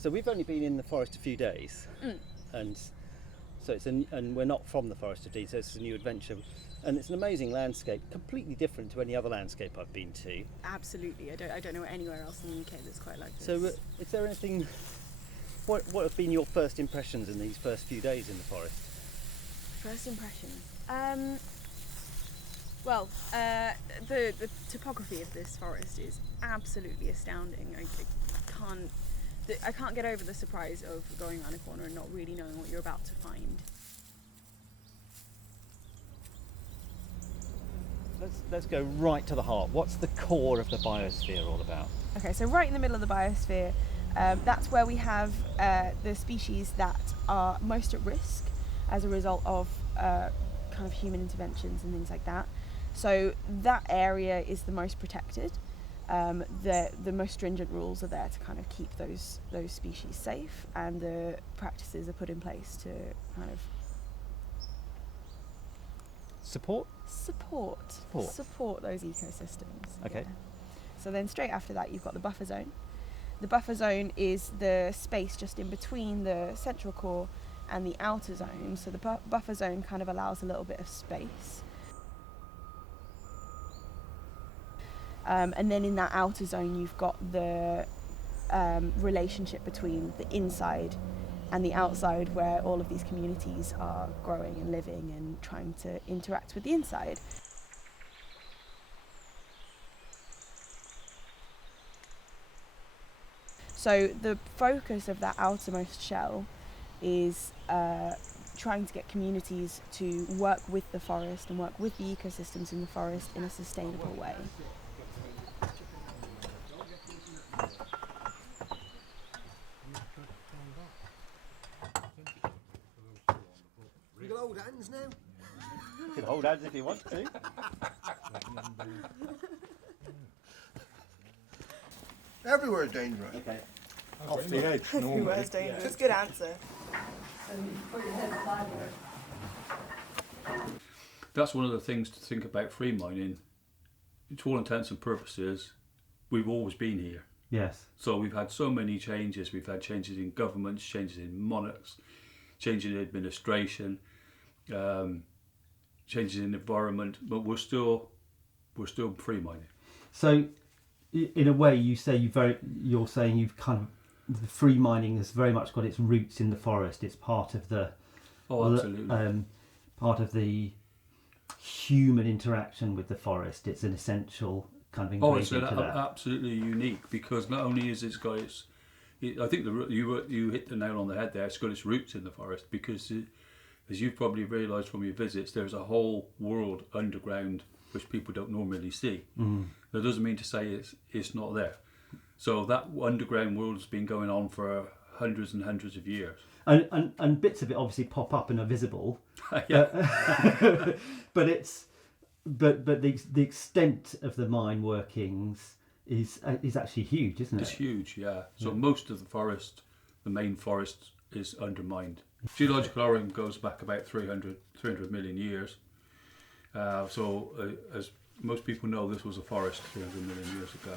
So we've only been in the forest a few days, and so and we're not from the Forest of Dean, so it's a new adventure, and it's an amazing landscape, completely different to any other landscape I've been to. Absolutely, I don't know anywhere else in the UK that's quite like this. So, is there anything? What have been your first impressions in these first few days in the forest? First impressions. Well, the topography of this forest is absolutely astounding. I can't get over the surprise of going around a corner and not really knowing what you're about to find. Let's go right to the heart. What's the core of the biosphere all about? Okay, so right in the middle of the biosphere, that's where we have the species that are most at risk as a result of kind of human interventions and things like that. So that area is the most protected. The most stringent rules are there to kind of keep those species safe, and the practices are put in place to kind of support those ecosystems. Okay. Yeah. So then straight after that you've got the buffer zone. The buffer zone is the space just in between the central core and the outer zone. So the buffer zone kind of allows a little bit of space. And then in that outer zone you've got the relationship between the inside and the outside, where all of these communities are growing and living and trying to interact with the inside. So the focus of that outermost shell is trying to get communities to work with the forest and work with the ecosystems in the forest in a sustainable way. You can hold hands now. You can hold hands if you want to. Everywhere's dangerous. Okay. Off the edge. Everywhere's dangerous. It's a good answer. That's one of the things to think about free mining. To all intents and purposes, we've always been here. Yes. So we've had so many changes. We've had changes in governments, changes in monarchs, changes in administration, changes in environment, but we're still free mining. So, in a way, you're saying you've kind of, the free mining has very much got its roots in the forest. It's part of the part of the human interaction with the forest. It's an essential kind of ingredient to that. Absolutely unique, because not only is it's got its, I think you hit the nail on the head there. It's got its roots in the forest, because as you've probably realised from your visits, there's a whole world underground which people don't normally see. That doesn't mean to say it's not there. So that underground world has been going on for hundreds and hundreds of years. And bits of it obviously pop up and are visible. Yeah. But the extent of the mine workings is actually huge, isn't it? It's huge, yeah. So most of the forest, the main forest, is undermined. Geological origin goes back about 300 million years. As most people know, this was a forest 300 million years ago.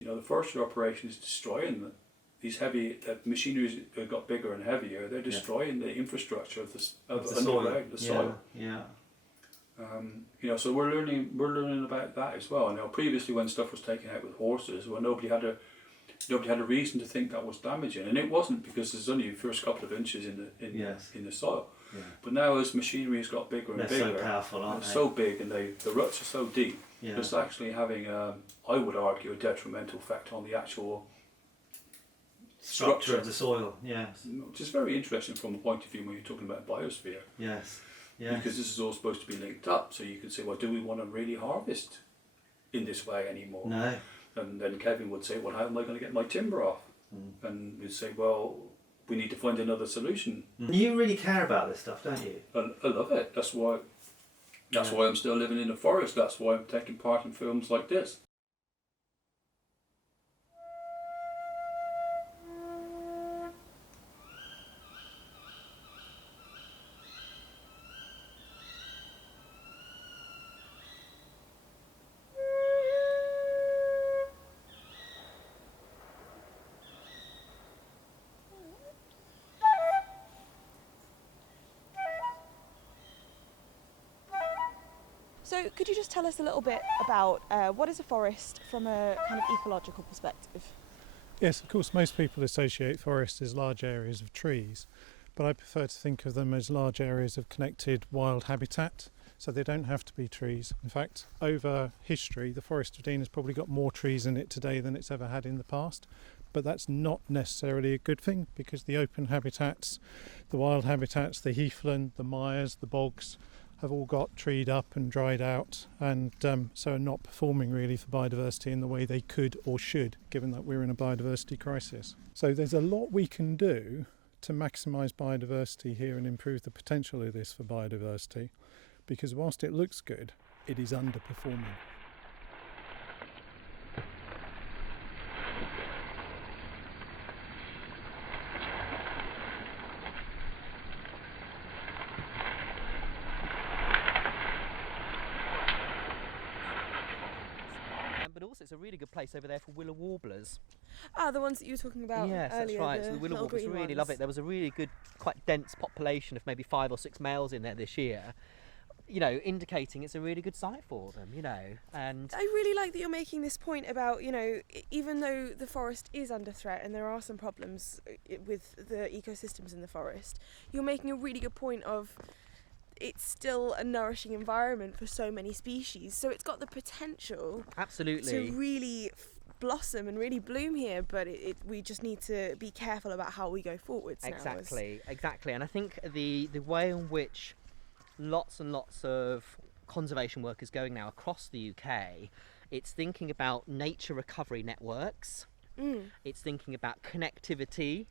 The forestry operation is destroying these heavy machineries that got bigger and heavier. They're destroying the infrastructure of the soil. Yeah. So we're learning about that as well. Previously, when stuff was taken out with horses, nobody had a reason to think that was damaging, and it wasn't, because there's only the first couple of inches in the soil. Yeah. But now, as machinery has got bigger and bigger, they're so powerful, aren't they? So big, and the ruts are so deep. Yeah. It's actually having, I would argue, a detrimental effect on the actual structure of the soil. Yes. Which is very interesting from the point of view when you're talking about biosphere. Yes. Because this is all supposed to be linked up, so you can say, well, do we want to really harvest in this way anymore? No. And then Kevin would say, well, how am I going to get my timber off? And we'd say, well, we need to find another solution. You really care about this stuff, don't you? I love it. That's why I'm still living in the forest. That's why I'm taking part in films like this. So could you just tell us a little bit about what is a forest from a kind of ecological perspective? Yes, of course, most people associate forests as large areas of trees, but I prefer to think of them as large areas of connected wild habitat, so they don't have to be trees. In fact, over history, the Forest of Dean has probably got more trees in it today than it's ever had in the past, but that's not necessarily a good thing, because the open habitats, the wild habitats, the heathland, the mires, the bogs, have all got treed up and dried out, and so are not performing really for biodiversity in the way they could or should, given that we're in a biodiversity crisis. So there's a lot we can do to maximise biodiversity here and improve the potential of this for biodiversity, because whilst it looks good, it is underperforming. But also it's a really good place over there for willow warblers. Ah, the ones that you were talking about Yes, earlier. that's right. So the little willow warblers green really ones. love it. There was a really good, quite dense population of maybe 5 or 6 males in there this year. You know, indicating it's a really good site for them, you know. And I really like that you're making this point about, you know, even though the forest is under threat and there are some problems with the ecosystems in the forest, you're making a really good point of it's still a nourishing environment for so many species. So it's got the potential absolutely. to really blossom and really bloom here, but we just need to be careful about how we go forwards. Exactly. And I think the way in which lots and lots of conservation work is going now across the UK, it's thinking about nature recovery networks, it's thinking about connectivity,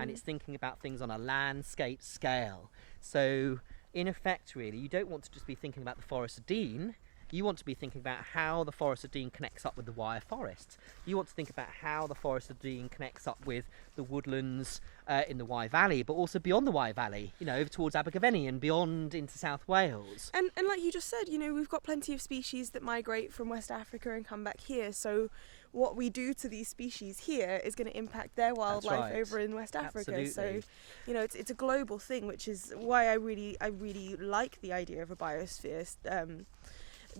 and it's thinking about things on a landscape scale. So in effect, really, you don't want to just be thinking about the Forest of Dean. You want to be thinking about how the Forest of Dean connects up with the Wyre forests. You want to think about how the Forest of Dean connects up with the woodlands in the Wye Valley, but also beyond the Wye Valley, you know, over towards Abergavenny and beyond into South Wales. And like you just said, you know, we've got plenty of species that migrate from West Africa and come back here. So what we do to these species here is going to impact their wildlife right. over in West Africa. Absolutely. So, you know, it's a global thing, which is why I really like the idea of a biosphere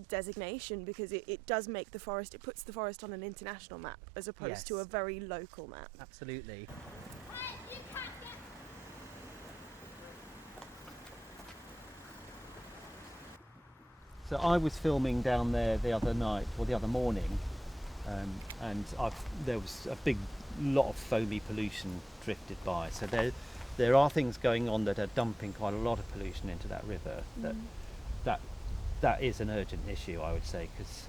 designation, because it does make the forest, it puts the forest on an international map as opposed to a very local map. Absolutely. So I was filming down there the other night, or the other morning, and there was a big lot of foamy pollution drifted by. So there are things going on that are dumping quite a lot of pollution into that river. That is an urgent issue, I would say, because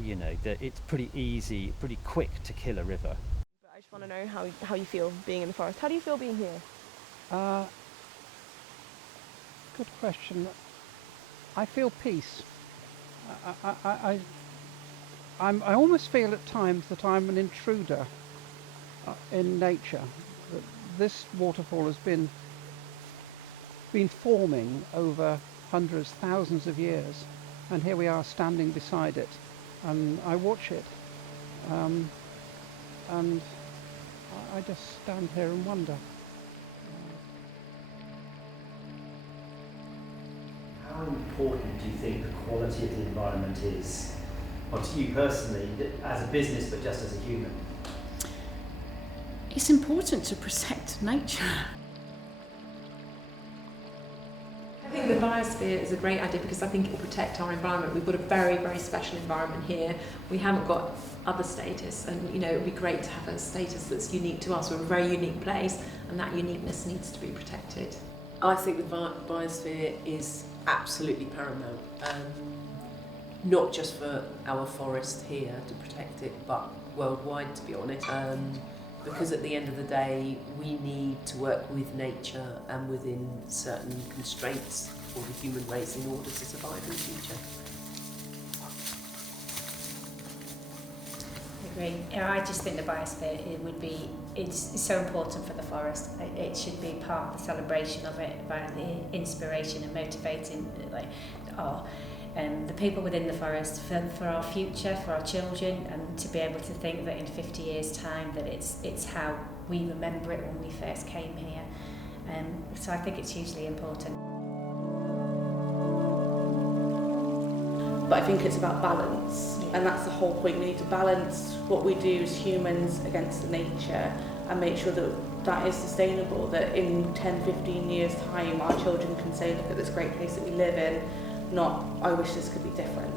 you know, it's pretty easy, pretty quick to kill a river. But I just want to know how you feel being in the forest. How do you feel being here? Good question. I feel peace. I almost feel at times that I'm an intruder in nature. That this waterfall has been forming over hundreds, thousands of years, and here we are standing beside it, and I watch it, and I just stand here and wonder. How important do you think the quality of the environment is, or to you personally, as a business, but just as a human? It's important to protect nature. I think the biosphere is a great idea because I think it will protect our environment. We've got a very, very special environment here. We haven't got other status, and you know, it would be great to have a status that's unique to us. We're a very unique place, and that uniqueness needs to be protected. I think the biosphere is absolutely paramount, not just for our forest here to protect it, but worldwide, to be honest. Because at the end of the day, we need to work with nature and within certain constraints for the human race in order to survive in the future. I agree. Yeah, I just think the biosphere it's so important for the forest. It should be part of the celebration of it, about the inspiration and motivating the people within the forest for our future, for our children, and to be able to think that in 50 years' time that it's how we remember it when we first came here. So I think it's hugely important. but I think it's about balance, and that's the whole point. We need to balance what we do as humans against the nature and make sure that that is sustainable, that in 10, 15 years time our children can say, look at this great place that we live in, not I wish this could be different.